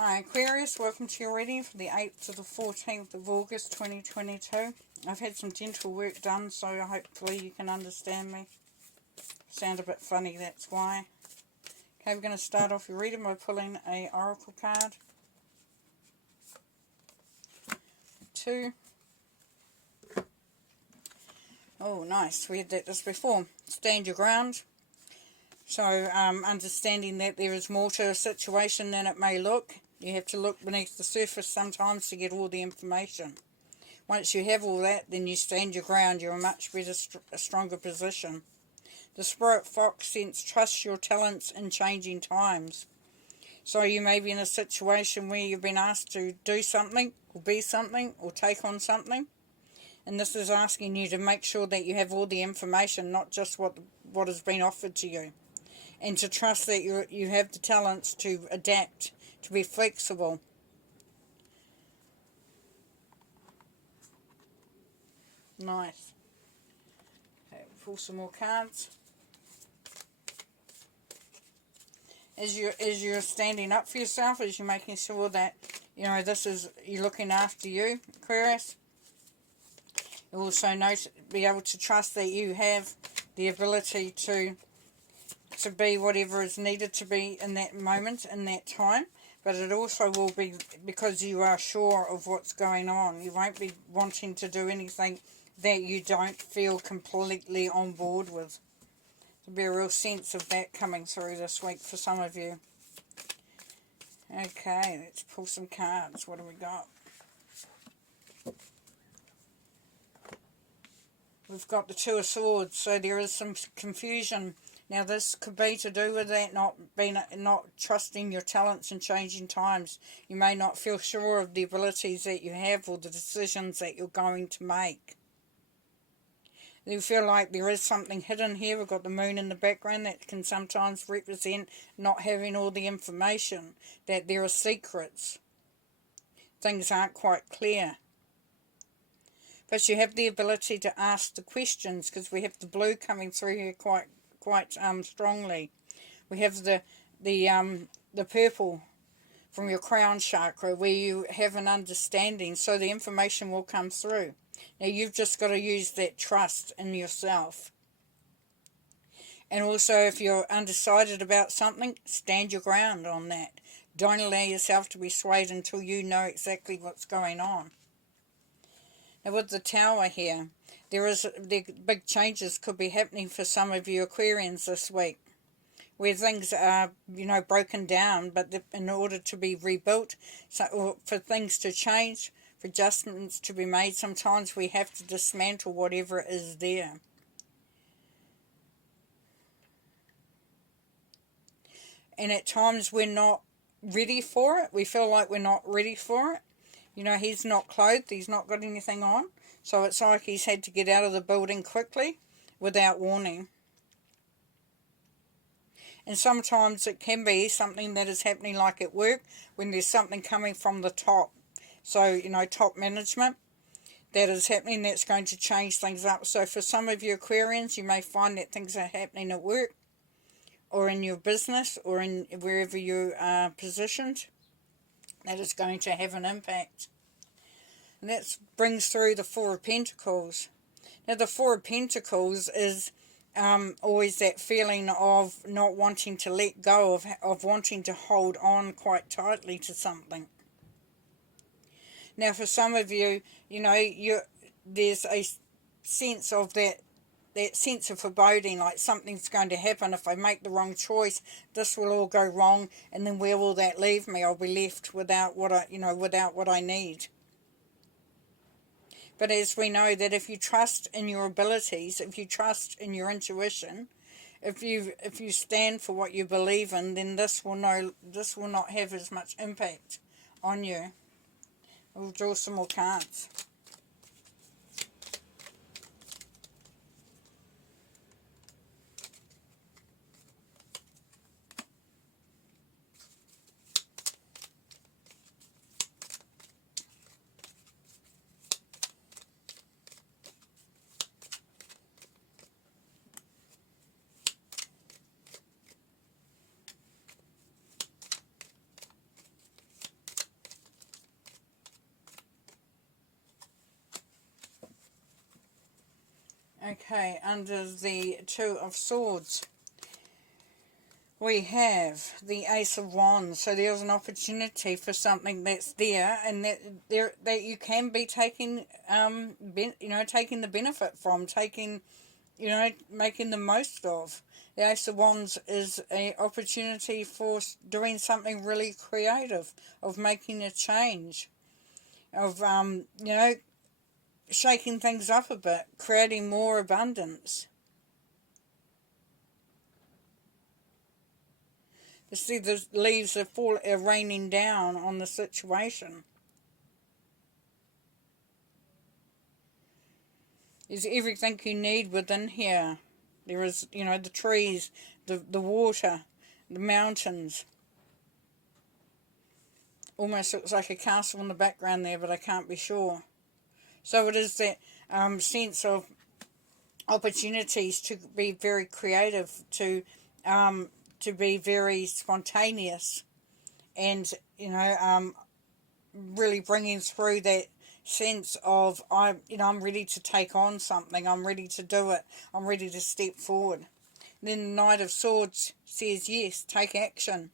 Hi Aquarius, welcome to your reading for the 8th to the 14th of August 2022. I've had some dental work done, so hopefully you can understand me. Sound a bit funny, that's why. Okay, we're going to start off your reading by pulling a oracle card. 2. Oh, nice. We had that just before. Stand your ground. So, understanding that there is more to a situation than it may look. You have to look beneath the surface sometimes to get all the information. Once you have all that, then you stand your ground. You're in a much better, a stronger position. The Spirit Fox sense trusts your talents in changing times. So you may be in a situation where you've been asked to do something, or be something, or take on something. And this is asking you to make sure that you have all the information, not just what has been offered to you. And to trust that you have the talents to adapt, to be flexible. Nice. Okay, pull some more cards. As you're standing up for yourself, as you're making sure that, you're looking after you, Aquarius. You also be able to trust that you have the ability to be whatever is needed to be in that moment, in that time. But it also will be because you are sure of what's going on. You won't be wanting to do anything that you don't feel completely on board with. There'll be a real sense of that coming through this week for some of you. Okay, let's pull some cards. What do we got? We've got the Two of Swords, so there is some confusion. Now this could be to do with that not trusting your talents and changing times. You may not feel sure of the abilities that you have or the decisions that you're going to make. You feel like there is something hidden here. We've got the moon in the background that can sometimes represent not having all the information, that there are secrets. Things aren't quite clear. But you have the ability to ask the questions, because we have the blue coming through here quite strongly. We have the purple from your crown chakra, where you have an understanding, so the information will come through. Now you've just got to use that trust in yourself. And also, if you're undecided about something, stand your ground on that. Don't allow yourself to be swayed until you know exactly what's going on. Now with the Tower here, the big changes could be happening for some of you Aquarians this week, where things are, broken down, but in order to be rebuilt, or for things to change, for adjustments to be made, sometimes we have to dismantle whatever is there. And at times we're not ready for it. We feel like we're not ready for it. He's not clothed, he's not got anything on. So it's like he's had to get out of the building quickly without warning. And sometimes it can be something that is happening like at work, when there's something coming from the top. So, top management that is happening, that's going to change things up. So for some of you Aquarians, you may find that things are happening at work, or in your business, or in wherever you are positioned, that is going to have an impact. And that brings through the Four of Pentacles. Now the Four of Pentacles is always that feeling of not wanting to let go, of wanting to hold on quite tightly to something. Now for some of you, there's a sense of that sense of foreboding, like something's going to happen. If I make the wrong choice, this will all go wrong, and then where will that leave me? I'll be left without what I need. But as we know, that if you trust in your abilities, if you trust in your intuition, if you stand for what you believe in, then this will not have as much impact on you. We'll draw some more cards. Okay, under the Two of Swords, we have the Ace of Wands. So there's an opportunity for something that's there, and that you can be taking, taking the benefit from, taking, making the most of. The Ace of Wands is an opportunity for doing something really creative, of making a change, of, shaking things up a bit, creating more abundance. You see the leaves are raining down on the situation. There's everything you need within here. There is, the trees, the water, the mountains. Almost looks like a castle in the background there, but I can't be sure. So it is that sense of opportunities to be very creative, to be very spontaneous, and really bringing through that sense of I'm ready to take on something, I'm ready to do it, I'm ready to step forward. And then the Knight of Swords says, yes, take action.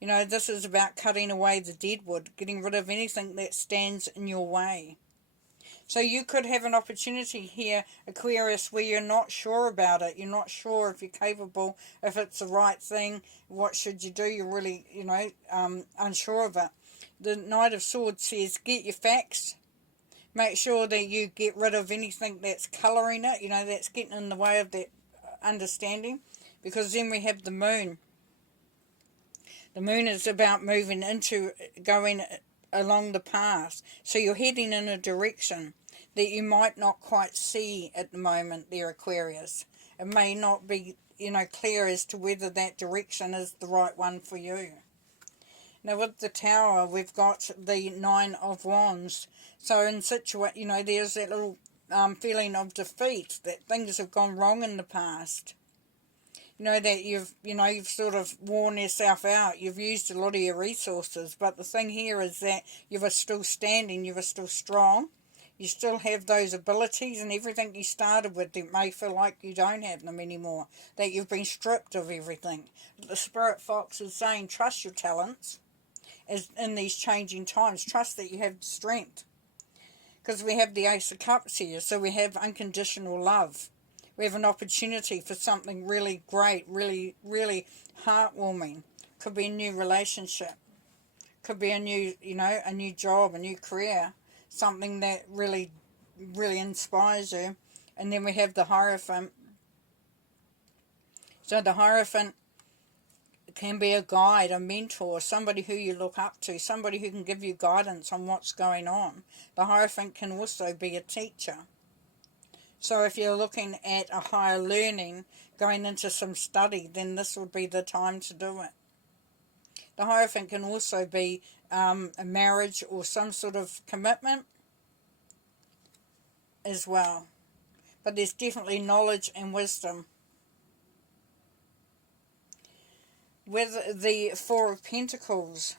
This is about cutting away the deadwood, getting rid of anything that stands in your way. So you could have an opportunity here, Aquarius, where you're not sure about it. You're not sure if you're capable, if it's the right thing, what should you do. You're really, unsure of it. The Knight of Swords says, get your facts. Make sure that you get rid of anything that's colouring it, that's getting in the way of that understanding. Because then we have the Moon. The Moon is about moving into, going along the path. So you're heading in a direction that you might not quite see at the moment there, Aquarius. It may not be, clear as to whether that direction is the right one for you. Now with the Tower, we've got the Nine of Wands. So in there's that little feeling of defeat, that things have gone wrong in the past. That you've sort of worn yourself out. You've used a lot of your resources. But the thing here is that you are still standing. You are still strong. You still have those abilities and everything you started with. It may feel like you don't have them anymore. That you've been stripped of everything. The Spirit Fox is saying trust your talents as in these changing times. Trust that you have strength. Because we have the Ace of Cups here. So we have unconditional love. We have an opportunity for something really great, really, really heartwarming. Could be a new relationship. Could be a new, a new job, a new career. Something that really, really inspires you. And then we have the Hierophant. So the Hierophant can be a guide, a mentor, somebody who you look up to, somebody who can give you guidance on what's going on. The Hierophant can also be a teacher. So if you're looking at a higher learning, going into some study, then this would be the time to do it. The Hierophant can also be a marriage or some sort of commitment as well. But there's definitely knowledge and wisdom. With the Four of Pentacles,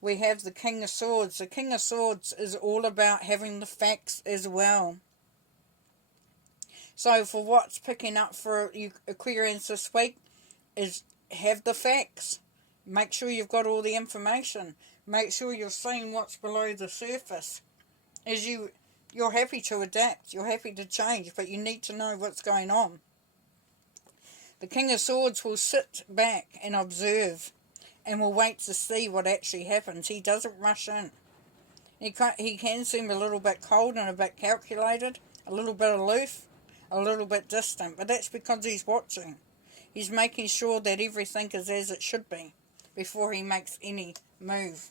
we have the King of Swords. The King of Swords is all about having the facts as well. So for what's picking up for you Aquarians this week is have the facts. Make sure you've got all the information. Make sure you're seeing what's below the surface. You're happy to adapt. You're happy to change, but you need to know what's going on. The King of Swords will sit back and observe and will wait to see what actually happens. He doesn't rush in. He can seem a little bit cold and a bit calculated, a little bit aloof, a little bit distant, but that's because he's watching. He's making sure that everything is as it should be before he makes any move.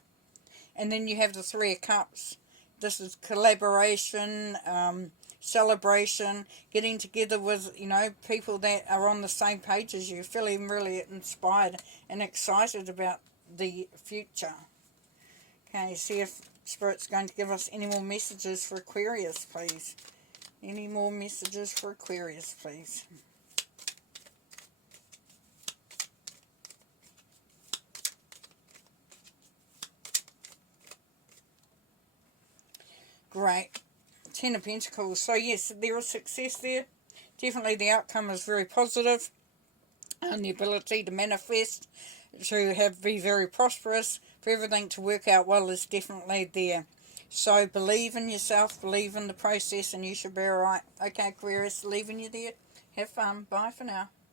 And then you have the Three of Cups. This is collaboration, celebration, getting together with, people that are on the same page as you, feeling really inspired and excited about the future. Okay, see if Spirit's going to give us any more messages for Aquarius, please. Any more messages for Aquarius, please. Great. Ten of Pentacles. So yes, there is success there. definitely the outcome is very positive, and the ability to manifest, to be very prosperous, for everything to work out well is definitely there. So believe in yourself, believe in the process, and you should be alright. Okay, Aquarius, leaving you there. Have fun. Bye for now.